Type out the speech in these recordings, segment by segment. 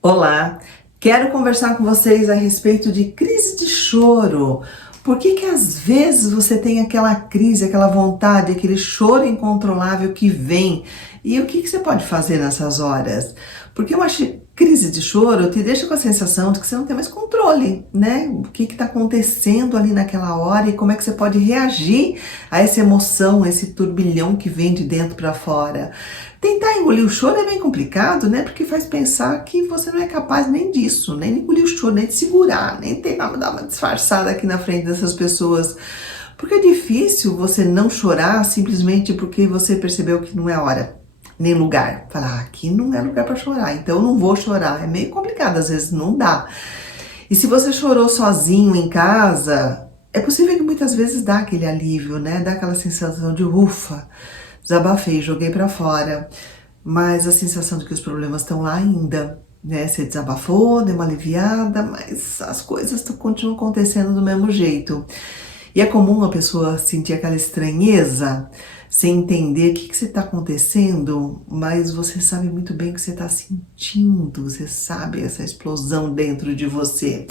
Olá, quero conversar com vocês a respeito de crise de choro. Por que às vezes você tem aquela crise, aquela vontade, aquele choro incontrolável que vem? E o que você pode fazer nessas horas? Porque uma crise de choro te deixa com a sensação de que você não tem mais controle, né? O que está acontecendo ali naquela hora e como é que você pode reagir a essa emoção, a esse turbilhão que vem de dentro para fora. Tentar engolir o choro é bem complicado, né? Porque faz pensar que você não é capaz nem disso, nem de engolir o choro, nem de segurar, nem tentar dar uma disfarçada aqui na frente dessas pessoas. Porque é difícil você não chorar simplesmente porque você percebeu que não é hora, nem lugar. Falar, aqui não é lugar para chorar, então eu não vou chorar. É meio complicado, às vezes não dá. E se você chorou sozinho em casa, é possível que muitas vezes dá aquele alívio, né? Dá aquela sensação de ufa. Desabafei, joguei pra fora, mas a sensação de que os problemas estão lá ainda, né? Você desabafou, deu uma aliviada, mas as coisas continuam acontecendo do mesmo jeito. E é comum a pessoa sentir aquela estranheza, sem entender o que você está acontecendo, mas você sabe muito bem o que você está sentindo, você sabe essa explosão dentro de você.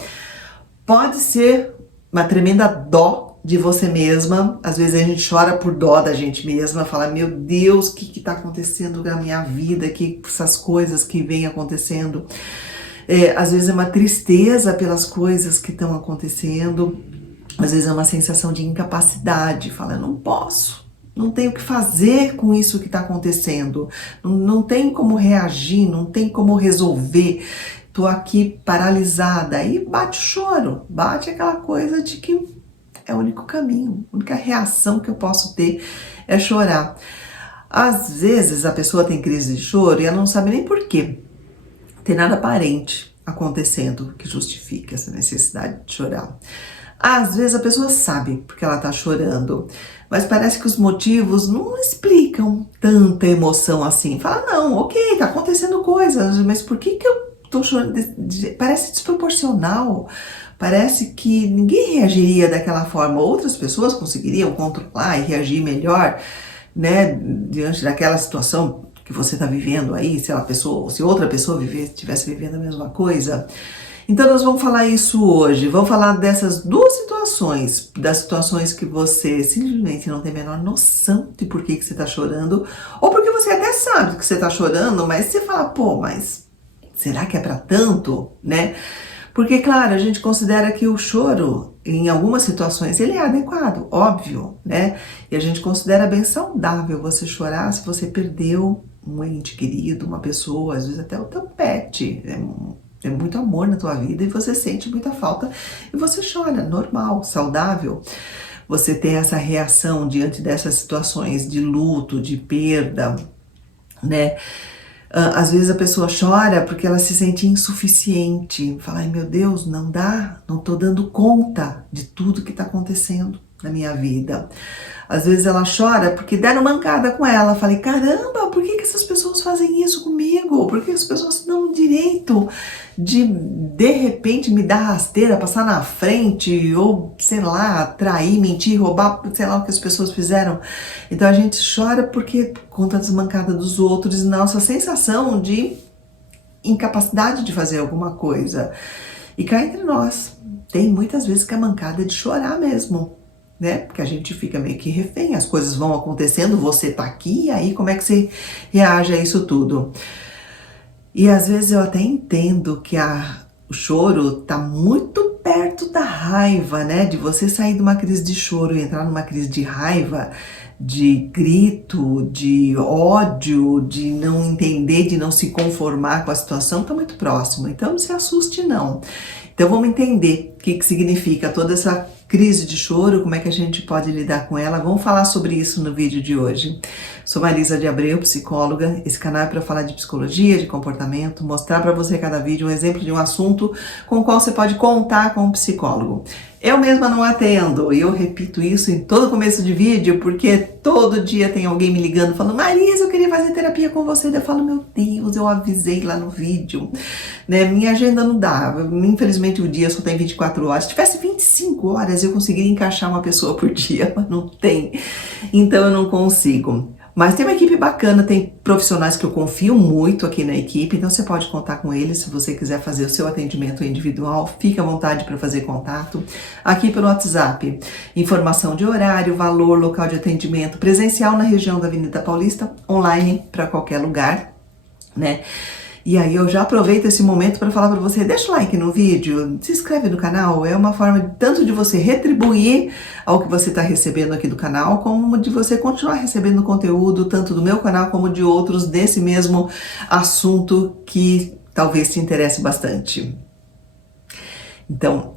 Pode ser uma tremenda dó de você mesma, às vezes a gente chora por dó da gente mesma, fala, meu Deus, o que está acontecendo na minha vida, que essas coisas que vêm acontecendo, às vezes é uma tristeza pelas coisas que estão acontecendo, às vezes é uma sensação de incapacidade, fala, eu não posso, não tenho o que fazer com isso que está acontecendo, não tem como reagir, não tem como resolver, tô aqui paralisada, aí bate o choro, bate aquela coisa de que é o único caminho, a única reação que eu posso ter é chorar. Às vezes a pessoa tem crise de choro e ela não sabe nem por quê. Tem nada aparente acontecendo que justifique essa necessidade de chorar. Às vezes a pessoa sabe porque ela está chorando, mas parece que os motivos não explicam tanta emoção assim. Fala, não, ok, tá acontecendo coisas, mas por que eu tô chorando? Parece desproporcional. Parece que ninguém reagiria daquela forma. Outras pessoas conseguiriam controlar e reagir melhor, né, diante daquela situação que você está vivendo aí, se outra pessoa estivesse vivendo a mesma coisa. Então nós vamos falar isso hoje, vamos falar dessas duas situações, das situações que você simplesmente não tem a menor noção de por que você está chorando, ou porque você até sabe que você está chorando, mas você fala, pô, mas será que é para tanto, né? Porque, claro, a gente considera que o choro, em algumas situações, ele é adequado, óbvio, né? E a gente considera bem saudável você chorar se você perdeu um ente querido, uma pessoa, às vezes até o teu pet, é muito amor na tua vida e você sente muita falta e você chora, normal, saudável. Você ter essa reação diante dessas situações de luto, de perda, né? Às vezes a pessoa chora porque ela se sente insuficiente, fala, ai meu Deus, não dá, não tô dando conta de tudo que tá acontecendo na minha vida. Às vezes ela chora porque deram mancada com ela, falei, caramba, por que essas pessoas fazem isso comigo? Por que as pessoas se dão o direito de repente me dar rasteira, passar na frente, ou sei lá, trair, mentir, roubar, sei lá o que as pessoas fizeram. Então a gente chora porque conta das mancadas dos outros, nossa sensação de incapacidade de fazer alguma coisa. E cá entre nós, tem muitas vezes que a mancada é de chorar mesmo, né? Porque a gente fica meio que refém, as coisas vão acontecendo, você tá aqui, e aí como é que você reage a isso tudo? E às vezes eu até entendo que o choro tá muito perto da raiva, né? De você sair de uma crise de choro e entrar numa crise de raiva, de grito, de ódio, de não entender, de não se conformar com a situação, tá muito próximo. Então não se assuste não. Então vamos entender o que significa toda essa crise de choro, como é que a gente pode lidar com ela. Vamos falar sobre isso no vídeo de hoje. Sou Marisa de Abreu, psicóloga. Esse canal é para falar de psicologia, de comportamento, mostrar para você cada vídeo um exemplo de um assunto com o qual você pode contar com um psicólogo. Eu mesma não atendo, e eu repito isso em todo começo de vídeo, porque todo dia tem alguém me ligando, falando, Marisa, eu queria fazer terapia com você. Eu falo, meu Deus, eu avisei lá no vídeo, né? Minha agenda não dá, infelizmente o dia só tem 24 horas. Se tivesse 25 horas, eu conseguiria encaixar uma pessoa por dia, mas não tem, então eu não consigo. Mas tem uma equipe bacana, tem profissionais que eu confio muito aqui na equipe, então você pode contar com eles se você quiser fazer o seu atendimento individual, fique à vontade para fazer contato. Aqui pelo WhatsApp, informação de horário, valor, local de atendimento, presencial na região da Avenida Paulista, online para qualquer lugar, né? E aí eu já aproveito esse momento para falar para você, deixa o like no vídeo, se inscreve no canal, é uma forma tanto de você retribuir ao que você está recebendo aqui do canal, como de você continuar recebendo conteúdo, tanto do meu canal como de outros, desse mesmo assunto que talvez te interesse bastante. Então,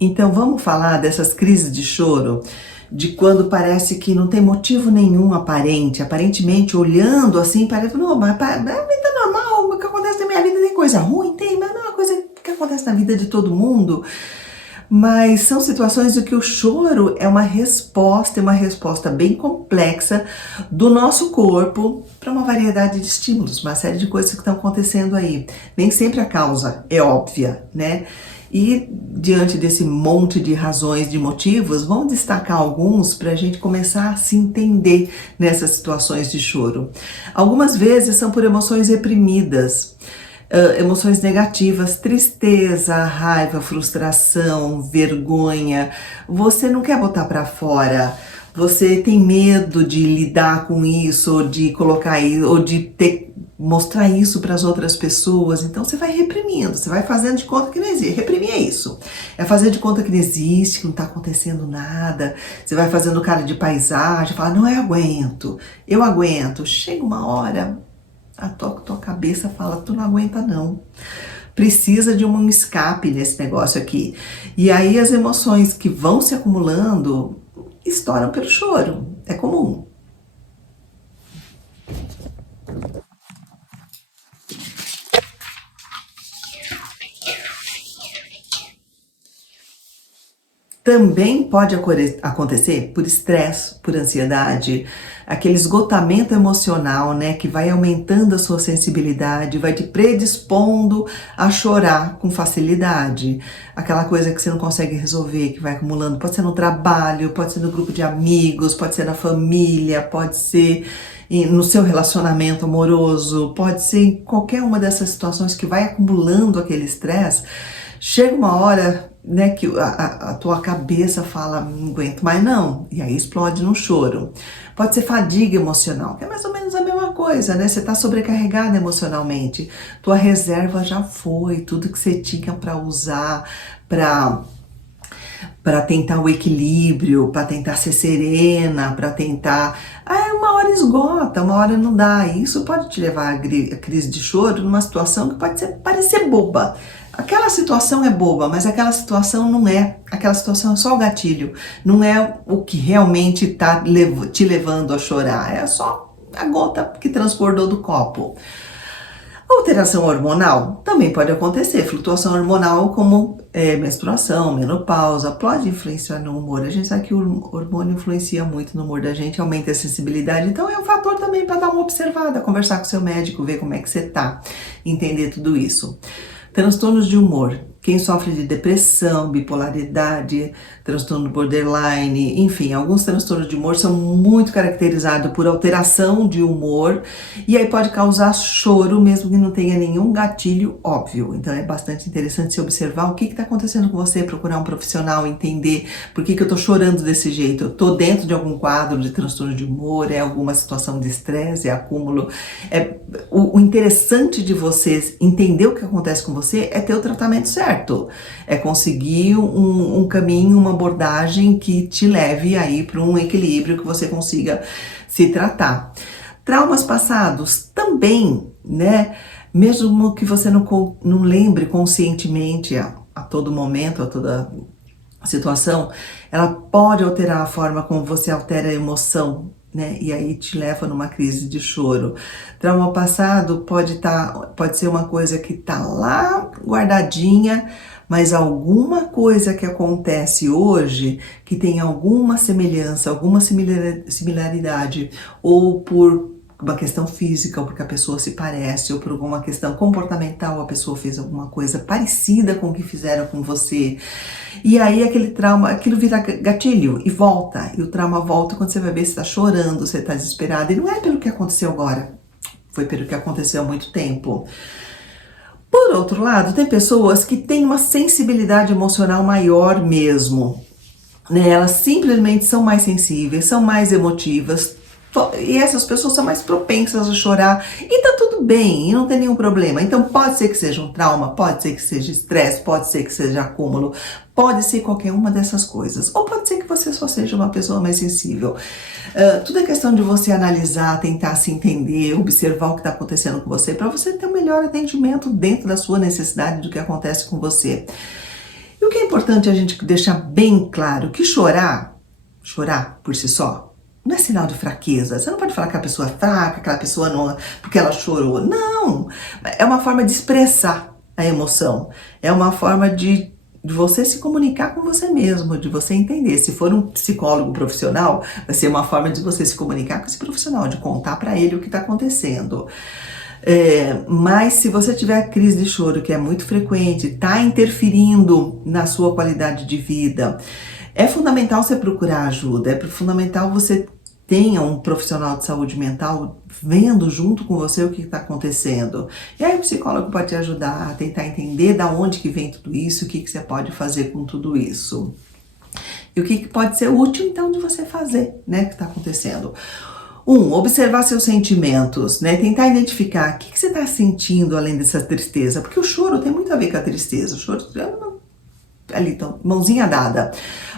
Então vamos falar dessas crises de choro, de quando parece que não tem motivo nenhum aparente, aparentemente olhando assim, parece, não, mas a vida é normal, o que acontece na minha vida tem coisa ruim, tem, mas não é uma coisa que acontece na vida de todo mundo. Mas são situações em que o choro é uma resposta bem complexa do nosso corpo para uma variedade de estímulos, uma série de coisas que estão acontecendo aí. Nem sempre a causa é óbvia, né? E diante desse monte de razões, de motivos, vamos destacar alguns para a gente começar a se entender nessas situações de choro. Algumas vezes são por emoções reprimidas. Emoções negativas, tristeza, raiva, frustração, vergonha. Você não quer botar para fora, você tem medo de lidar com isso, ou de colocar isso, ou de mostrar isso para as outras pessoas. Então você vai reprimindo, você vai fazendo de conta que não existe. Reprimir é isso, é fazer de conta que não existe, que não está acontecendo nada. Você vai fazendo cara de paisagem, fala, não, eu aguento. Chega uma hora, a tua cabeça fala, tu não aguenta não. Precisa de um escape nesse negócio aqui. E aí as emoções que vão se acumulando estouram pelo choro. É comum. Também pode acontecer por estresse, por ansiedade, aquele esgotamento emocional, né, que vai aumentando a sua sensibilidade, vai te predispondo a chorar com facilidade. Aquela coisa que você não consegue resolver, que vai acumulando, pode ser no trabalho, pode ser no grupo de amigos, pode ser na família, pode ser no seu relacionamento amoroso, pode ser em qualquer uma dessas situações que vai acumulando aquele estresse. Chega uma hora, né, que a tua cabeça fala, não aguento mais não, e aí explode num choro. Pode ser fadiga emocional, que é mais ou menos a mesma coisa, né? Você está sobrecarregada emocionalmente, tua reserva já foi, tudo que você tinha para usar, para tentar o equilíbrio, para tentar ser serena, para tentar... uma hora esgota, uma hora não dá. E isso pode te levar à crise de choro numa situação que pode parecer boba. Aquela situação é boba, mas aquela situação não é. Aquela situação é só o gatilho. Não é o que realmente está te levando a chorar. É só a gota que transbordou do copo. Alteração hormonal também pode acontecer. Flutuação hormonal como menstruação, menopausa, pode influenciar no humor. A gente sabe que o hormônio influencia muito no humor da gente, aumenta a sensibilidade. Então é um fator também para dar uma observada, conversar com seu médico, ver como é que você tá, entender tudo isso. Transtornos de humor. Quem sofre de depressão, bipolaridade, transtorno borderline, enfim, alguns transtornos de humor são muito caracterizados por alteração de humor e aí pode causar choro mesmo que não tenha nenhum gatilho óbvio. Então é bastante interessante se observar o que está acontecendo com você, procurar um profissional, entender por que eu estou chorando desse jeito. Eu estou dentro de algum quadro de transtorno de humor, é alguma situação de estresse, é acúmulo. O interessante de você entender o que acontece com você é ter o tratamento certo. É conseguir um caminho, uma abordagem que te leve aí para um equilíbrio, que você consiga se tratar. Traumas passados também, né? Mesmo que você não lembre conscientemente a todo momento, a toda situação, ela pode alterar a forma como você altera a emoção, né? E aí te leva numa crise de choro. Trauma passado pode ser uma coisa que tá lá guardadinha, mas alguma coisa que acontece hoje que tem alguma semelhança, alguma similaridade, ou por uma questão física, ou porque a pessoa se parece, ou por alguma questão comportamental, a pessoa fez alguma coisa parecida com o que fizeram com você. E aí aquele trauma, aquilo vira gatilho e volta. E o trauma volta quando você vai ver, você está chorando, você está desesperado. E não é pelo que aconteceu agora, foi pelo que aconteceu há muito tempo. Por outro lado, tem pessoas que têm uma sensibilidade emocional maior mesmo, né? Elas simplesmente são mais sensíveis, são mais emotivas, e essas pessoas são mais propensas a chorar, e tá tudo bem, e não tem nenhum problema. Então pode ser que seja um trauma, pode ser que seja estresse, pode ser que seja acúmulo, pode ser qualquer uma dessas coisas, ou pode ser que você só seja uma pessoa mais sensível. Tudo é questão de você analisar, tentar se entender, observar o que está acontecendo com você, para você ter um melhor atendimento dentro da sua necessidade do que acontece com você. E o que é importante a gente deixar bem claro, que chorar por si só, não é sinal de fraqueza. Você não pode falar que a pessoa é fraca, aquela pessoa não, porque ela chorou. Não! É uma forma de expressar a emoção. É uma forma de você se comunicar com você mesmo, de você entender. Se for um psicólogo profissional, vai ser uma forma de você se comunicar com esse profissional, de contar para ele o que está acontecendo. Mas se você tiver crise de choro, que é muito frequente, está interferindo na sua qualidade de vida, é fundamental você procurar ajuda, é fundamental você tenha um profissional de saúde mental vendo junto com você o que está acontecendo. E aí o psicólogo pode te ajudar a tentar entender da onde que vem tudo isso, o que você pode fazer com tudo isso. E o que pode ser útil, então, de você fazer, né, que está acontecendo. Observar seus sentimentos, né? Tentar identificar o que você está sentindo além dessa tristeza, porque o choro tem muito a ver com a tristeza. O choro é ali, então, mãozinha dada.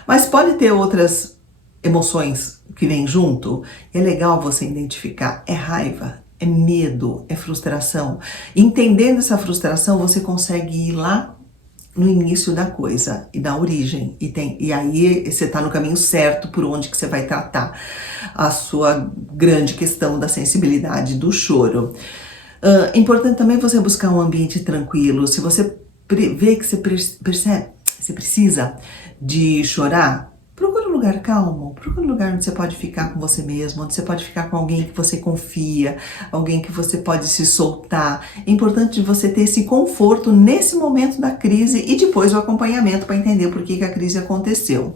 Mas pode ter outras emoções que vêm junto. É legal você identificar. É raiva, é medo, é frustração. Entendendo essa frustração, você consegue ir lá no início da coisa e da origem. E aí você está no caminho certo por onde que você vai tratar a sua grande questão da sensibilidade do choro. É importante também você buscar um ambiente tranquilo. Se você vê que você percebe, você precisa de chorar, procura um lugar calmo, procura um lugar onde você pode ficar com você mesmo, onde você pode ficar com alguém que você confia, alguém que você pode se soltar. É importante você ter esse conforto nesse momento da crise e depois o acompanhamento para entender por que a crise aconteceu.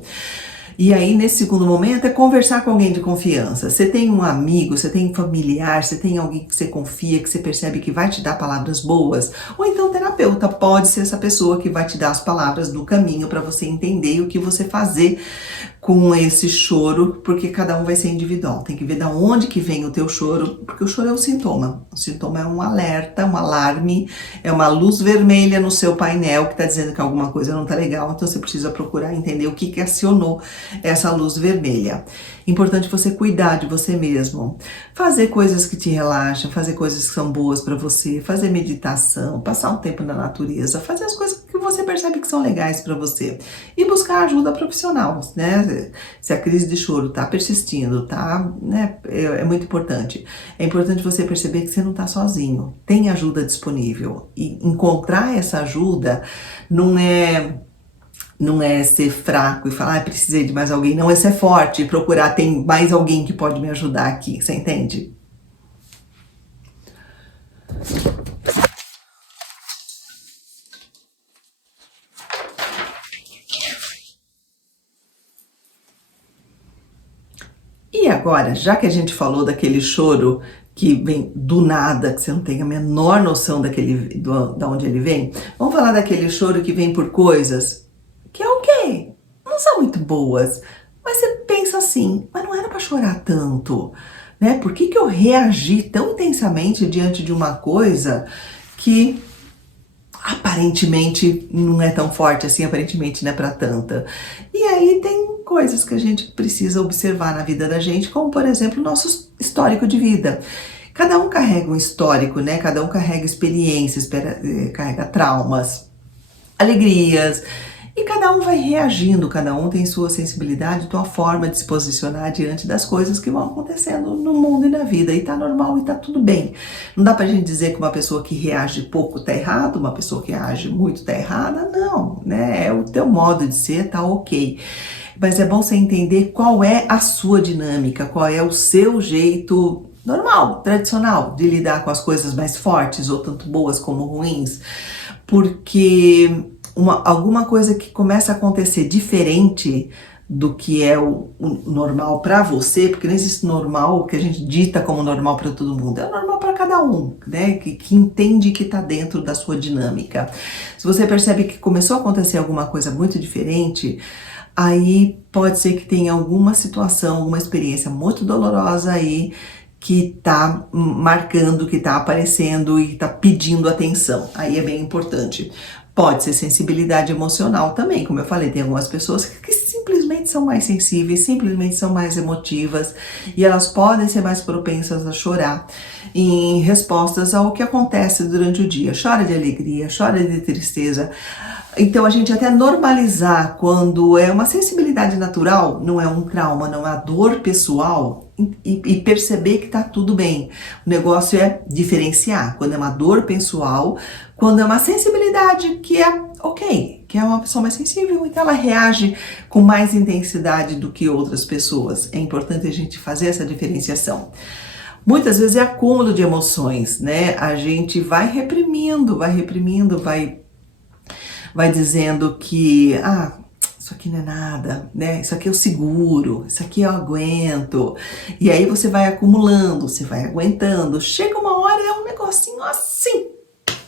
E aí, nesse segundo momento, é conversar com alguém de confiança. Você tem um amigo, você tem um familiar, você tem alguém que você confia, que você percebe que vai te dar palavras boas. Ou então, terapeuta pode ser essa pessoa que vai te dar as palavras do caminho para você entender o que você fazer com esse choro, porque cada um vai ser individual. Tem que ver de onde que vem o teu choro, porque o choro é um sintoma. O sintoma é um alerta, um alarme, é uma luz vermelha no seu painel que está dizendo que alguma coisa não está legal, então você precisa procurar entender o que acionou essa luz vermelha. Importante você cuidar de você mesmo, fazer coisas que te relaxam, fazer coisas que são boas para você, fazer meditação, passar um tempo na natureza, fazer as coisas que você percebe que são legais para você e buscar ajuda profissional, né? Se a crise de choro está persistindo, tá, né? É muito importante. É importante você perceber que você não está sozinho, tem ajuda disponível e encontrar essa ajuda não é ser fraco e falar, precisei de mais alguém. Não é ser forte e procurar, tem mais alguém que pode me ajudar aqui. Você entende? E agora, já que a gente falou daquele choro que vem do nada, que você não tem a menor noção da onde ele vem, vamos falar daquele choro que vem por coisas que é ok, não são muito boas, mas você pensa assim, mas não era para chorar tanto, né? Por que eu reagi tão intensamente diante de uma coisa que aparentemente não é tão forte assim, aparentemente não é para tanta? E aí tem coisas que a gente precisa observar na vida da gente, como por exemplo o nosso histórico de vida. Cada um carrega um histórico, né? Cada um carrega experiências, carrega traumas, alegrias, e cada um vai reagindo, cada um tem sua sensibilidade, sua forma de se posicionar diante das coisas que vão acontecendo no mundo e na vida. E tá normal e tá tudo bem. Não dá pra gente dizer que uma pessoa que reage pouco tá errado, uma pessoa que reage muito tá errada. Não, né? É o teu modo de ser, tá ok. Mas é bom você entender qual é a sua dinâmica, qual é o seu jeito normal, tradicional, de lidar com as coisas mais fortes, ou tanto boas como ruins, porque alguma coisa que começa a acontecer diferente do que é o normal para você, porque não existe normal que a gente dita como normal para todo mundo, é normal para cada um, né? Que entende que está dentro da sua dinâmica. Se você percebe que começou a acontecer alguma coisa muito diferente, aí pode ser que tenha alguma situação, alguma experiência muito dolorosa aí que está marcando, que está aparecendo e está pedindo atenção. Aí é bem importante. Pode ser sensibilidade emocional também, como eu falei, tem algumas pessoas que simplesmente são mais sensíveis, simplesmente são mais emotivas e elas podem ser mais propensas a chorar em respostas ao que acontece durante o dia. Chora de alegria, chora de tristeza. Então a gente até normalizar quando é uma sensibilidade natural, não é um trauma, não é uma dor pessoal, e perceber que tá tudo bem. O negócio é diferenciar quando é uma dor pessoal, quando é uma sensibilidade que é ok, que é uma pessoa mais sensível, então ela reage com mais intensidade do que outras pessoas. É importante a gente fazer essa diferenciação. Muitas vezes é acúmulo de emoções, né? A gente vai reprimindo, vai dizendo que, isso aqui não é nada, né? Isso aqui eu seguro, isso aqui eu aguento. E aí você vai acumulando, você vai aguentando. Chega uma hora e é um negocinho assim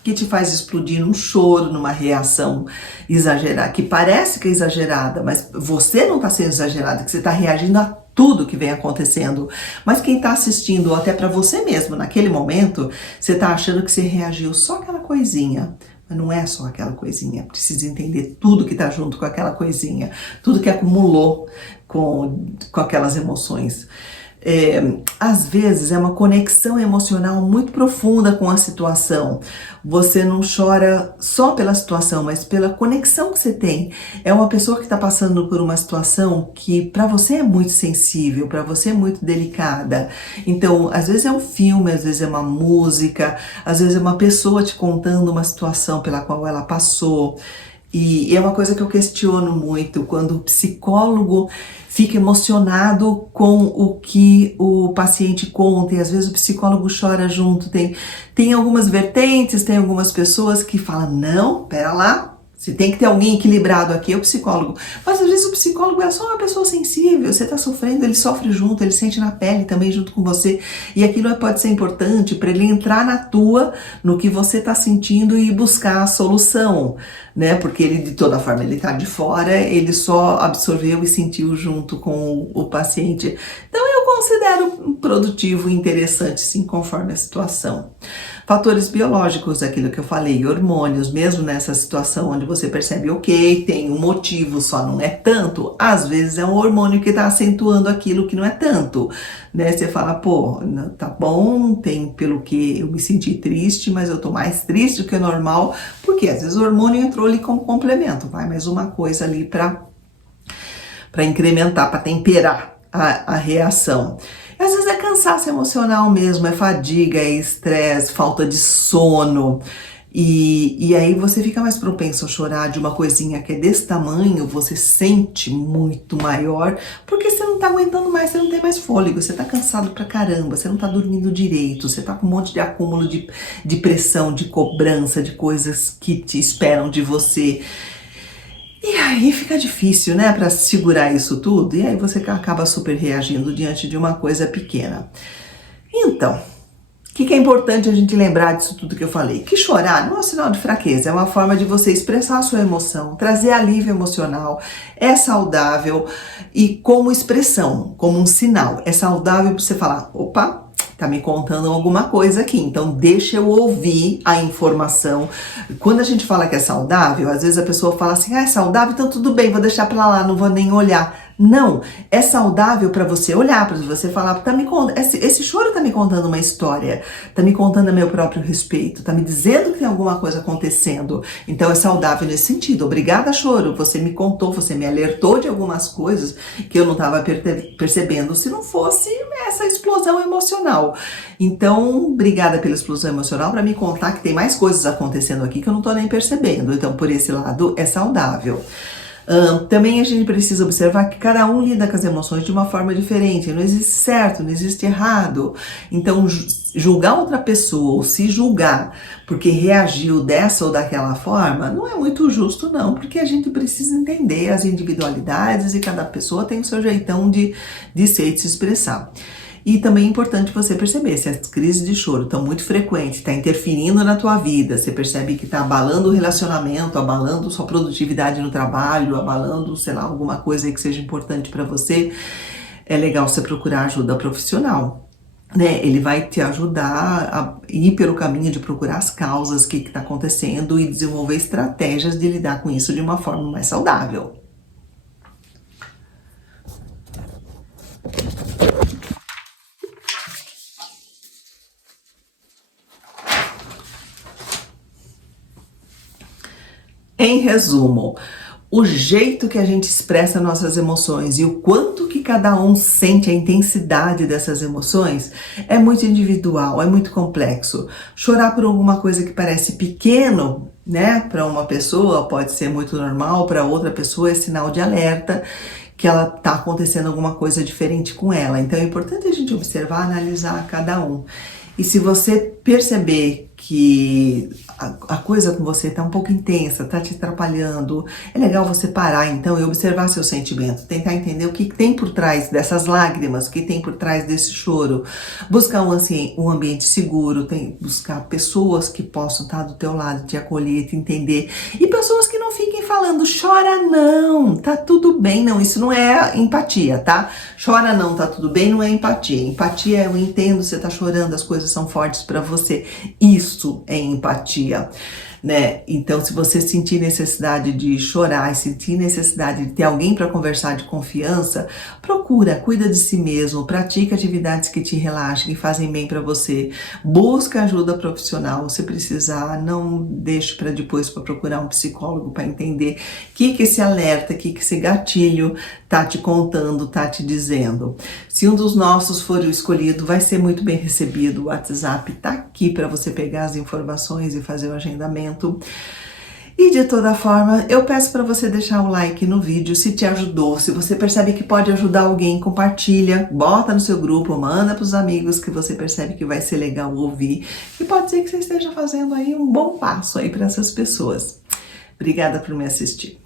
que te faz explodir num choro, numa reação exagerada, que parece que é exagerada, mas você não está sendo exagerada, que você está reagindo a tudo que vem acontecendo. Mas quem está assistindo, ou até para você mesmo, naquele momento, você está achando que você reagiu só aquela coisinha. Mas não é só aquela coisinha, precisa entender tudo que está junto com aquela coisinha, tudo que acumulou com aquelas emoções. Às vezes é uma conexão emocional muito profunda com a situação. Você não chora só pela situação, mas pela conexão que você tem. É uma pessoa que está passando por uma situação que para você é muito sensível, para você é muito delicada. Então, às vezes é um filme, às vezes é uma música, às vezes é uma pessoa te contando uma situação pela qual ela passou. E é uma coisa que eu questiono muito, quando o psicólogo fica emocionado com o que o paciente conta, e às vezes o psicólogo chora junto. Tem algumas vertentes, tem algumas pessoas que falam, não, pera lá, se tem que ter alguém equilibrado aqui, é o psicólogo. Mas às vezes o psicólogo é só uma pessoa sensível, você está sofrendo, ele sofre junto, ele sente na pele também junto com você. E aquilo pode ser importante para ele entrar no que você está sentindo e buscar a solução, né? Porque ele, de toda forma, ele está de fora, ele só absorveu e sentiu junto com o paciente. Então eu considero produtivo e interessante, sim, conforme a situação. Fatores biológicos, aquilo que eu falei, hormônios, mesmo nessa situação onde você percebe, ok, tem um motivo, só não é tanto, às vezes é um hormônio que está acentuando aquilo que não é tanto, né? Você fala, pô, tá bom, tem pelo que eu me senti triste, mas eu tô mais triste do que o normal, porque às vezes o hormônio entrou ali como complemento, vai mais uma coisa ali para incrementar, para temperar a reação. Às vezes é cansaço emocional mesmo, é fadiga, é estresse, falta de sono. E aí você fica mais propenso a chorar de uma coisinha que é desse tamanho, você sente muito maior, porque você não tá aguentando mais, você não tem mais fôlego, você tá cansado pra caramba, você não tá dormindo direito, você tá com um monte de acúmulo de pressão, de cobrança, de coisas que te esperam de você. E aí fica difícil, né, para segurar isso tudo, e aí você acaba super reagindo diante de uma coisa pequena. Então, o que é importante a gente lembrar disso tudo que eu falei? Que chorar não é um sinal de fraqueza, é uma forma de você expressar a sua emoção, trazer alívio emocional, é saudável e como expressão, como um sinal, é saudável para você falar, opa, tá me contando alguma coisa aqui, então deixa eu ouvir a informação. Quando a gente fala que é saudável, às vezes a pessoa fala assim, é saudável, então tudo bem, vou deixar pra lá, não vou nem olhar. Não, é saudável para você olhar, para você falar, esse choro tá me contando uma história, tá me contando a meu próprio respeito, tá me dizendo que tem alguma coisa acontecendo, então é saudável nesse sentido. Obrigada, choro, você me contou, você me alertou de algumas coisas que eu não estava percebendo, se não fosse essa explosão emocional. Então, obrigada pela explosão emocional para me contar que tem mais coisas acontecendo aqui que eu não tô nem percebendo, então por esse lado é saudável. Também a gente precisa observar que cada um lida com as emoções de uma forma diferente. Não existe certo, não existe errado. Então, julgar outra pessoa ou se julgar porque reagiu dessa ou daquela forma não é muito justo, não, porque a gente precisa entender as individualidades e cada pessoa tem o seu jeitão de ser e de se expressar. E também é importante você perceber se as crises de choro estão muito frequentes, está interferindo na tua vida, você percebe que está abalando o relacionamento, abalando sua produtividade no trabalho, abalando, sei lá, alguma coisa aí que seja importante para você, é legal você procurar ajuda profissional. Né? Ele vai te ajudar a ir pelo caminho de procurar as causas, o que está acontecendo e desenvolver estratégias de lidar com isso de uma forma mais saudável. Em resumo, o jeito que a gente expressa nossas emoções e o quanto que cada um sente a intensidade dessas emoções é muito individual, é muito complexo. Chorar por alguma coisa que parece pequeno, né, para uma pessoa pode ser muito normal, para outra pessoa é sinal de alerta que ela tá acontecendo alguma coisa diferente com ela. Então é importante a gente observar, analisar cada um. E se você perceber que a coisa com você tá um pouco intensa, tá te atrapalhando, é legal você parar então e observar seu sentimento, tentar entender o que tem por trás dessas lágrimas, o que tem por trás desse choro, buscar um ambiente seguro, buscar pessoas que possam estar do teu lado, te acolher, te entender, e pessoas que não fiquem falando, chora não, tá tudo bem, não, isso não é empatia, tá? Chora não, tá tudo bem, não é empatia. Empatia é eu entendo, você tá chorando, as coisas são fortes para você. Isso é empatia, né? Então, se você sentir necessidade de chorar e sentir necessidade de ter alguém para conversar de confiança, procura, cuida de si mesmo, pratica atividades que te relaxem, que fazem bem para você, busca ajuda profissional, se precisar, não deixe para depois para procurar um psicólogo para entender o que esse alerta, o que esse gatilho tá te contando, tá te dizendo. Se um dos nossos for o escolhido, vai ser muito bem recebido. O WhatsApp tá aqui para você pegar as informações e fazer o agendamento. E de toda forma, eu peço para você deixar o like no vídeo se te ajudou. Se você percebe que pode ajudar alguém, compartilha, bota no seu grupo, manda para os amigos que você percebe que vai ser legal ouvir. E pode ser que você esteja fazendo aí um bom passo aí para essas pessoas. Obrigada por me assistir.